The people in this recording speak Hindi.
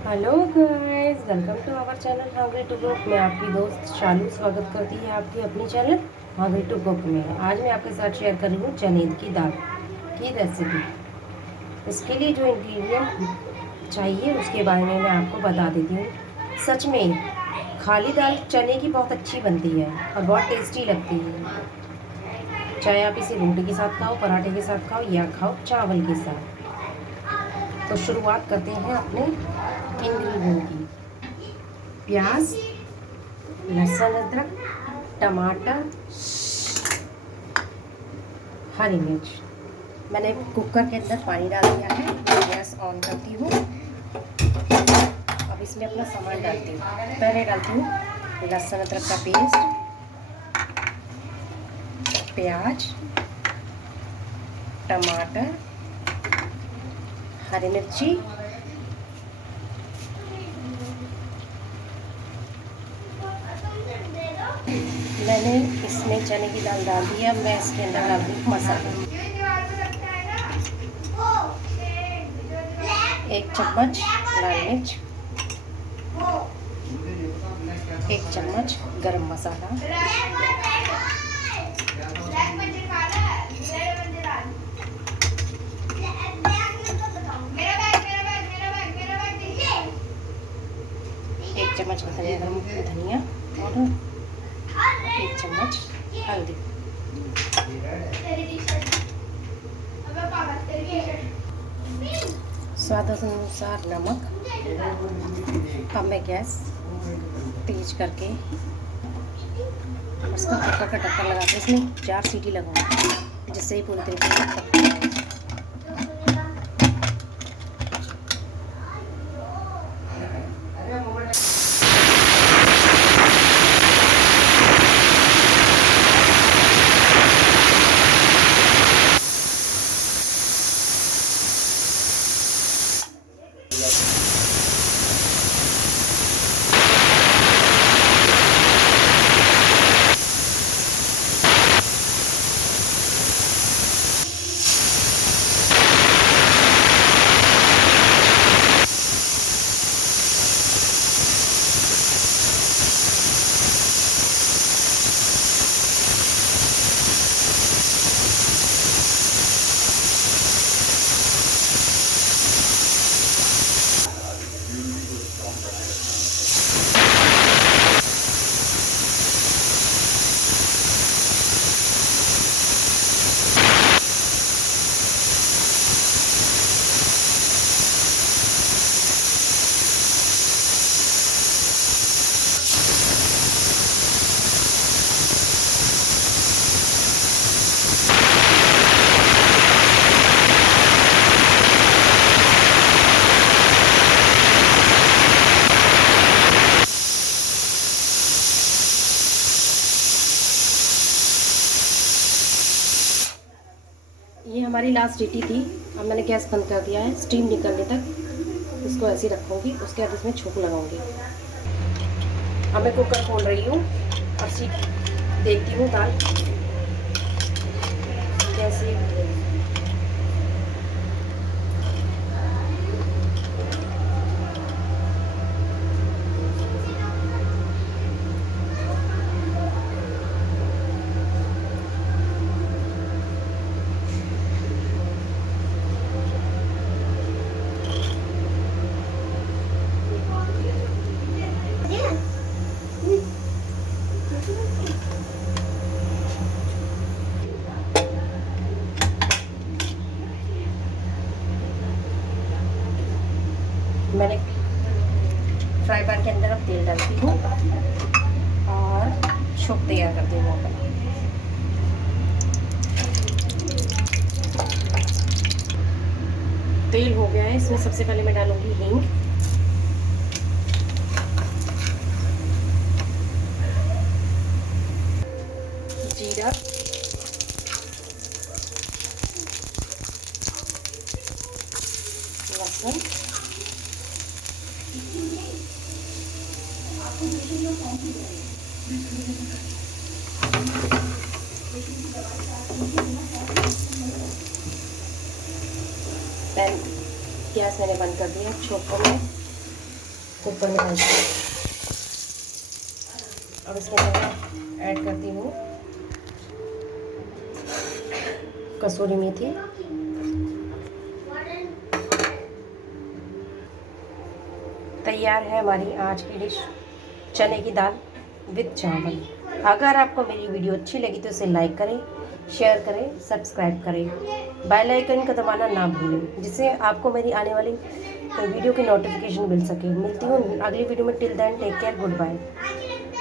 Hello guys, welcome to our channel hungry to cook. मैं आपकी दोस्त शालू स्वागत करती है आपकी अपनी चैनल हांगरी टू कुक में। आज मैं आपके साथ शेयर कर रही हूँ चने की दाल की रेसिपी। इसके लिए जो इंग्रेडिएंट चाहिए उसके बारे में मैं आपको बता देती हूँ। सच में खाली दाल चने की बहुत अच्छी बनती है और बहुत टेस्टी लगती है। चाहे आप इसे रोटी के साथ खाओ, पराठे के साथ खाओ या खाओ चावल के साथ। तो शुरुआत करते हैं अपने इंग्रेडिएंट की। प्याज, लहसुन, अदरक, टमाटर, हरी मिर्च। मैंने कुकर के अंदर पानी डाल दिया है। गैस ऑन करती हूँ। अब इसमें अपना सामान डालती हूँ। पहले डालती हूँ लहसुन अदरक का पेस्ट, प्याज, टमाटर, हरी मिर्ची, मैंने इसमें चने की दाल डाल दी है। अब मैं इसके अंदर डाल दूँ मसाला। 1 चम्मच लाल मिर्च, 1 चम्मच गरम मसाला, 1 चम्मच धनिया और 1 चम्मच हल्दी। स्वादानुसार नमक। अब मैं गैस तेज करके उसका कुकर का ढक्कन लगा के इसमें 4 सीटी लगाऊंगी, जिससे ही पूरी तरीके से पक जाए। ये हमारी लास्ट सीटी थी। अब मैंने गैस बंद कर दिया है। स्टीम निकलने तक इसको ऐसे ही रखूँगी। उसके बाद इसमें छोंक लगाऊंगी। अब मैं कुकर खोल रही हूँ और देखती हूँ दाल कैसी। मैंने फ्राई पैन के अंदर अब तेल डालती हूँ और छोंक तैयार करती हूँ। तेल हो गया है। इसमें सबसे पहले मैं डालूंगी हींग, जीरा, लहसुन, पैन गैस मैंने बंद कर दिया। छोंकों में कुकर में डालती हूँ। अब इसके अंदर ऐड करती हूँ कसूरी मेथी, तैयार है हमारी आज की डिश चने की दाल विद चावल। अगर आपको मेरी वीडियो अच्छी लगी तो इसे लाइक करें, शेयर करें, सब्सक्राइब करें, बेल आइकन को दबाना ना भूलें, जिससे आपको मेरी आने वाली वीडियो की नोटिफिकेशन मिल सके। मिलती हूँ अगली वीडियो में। Till then take care, good bye.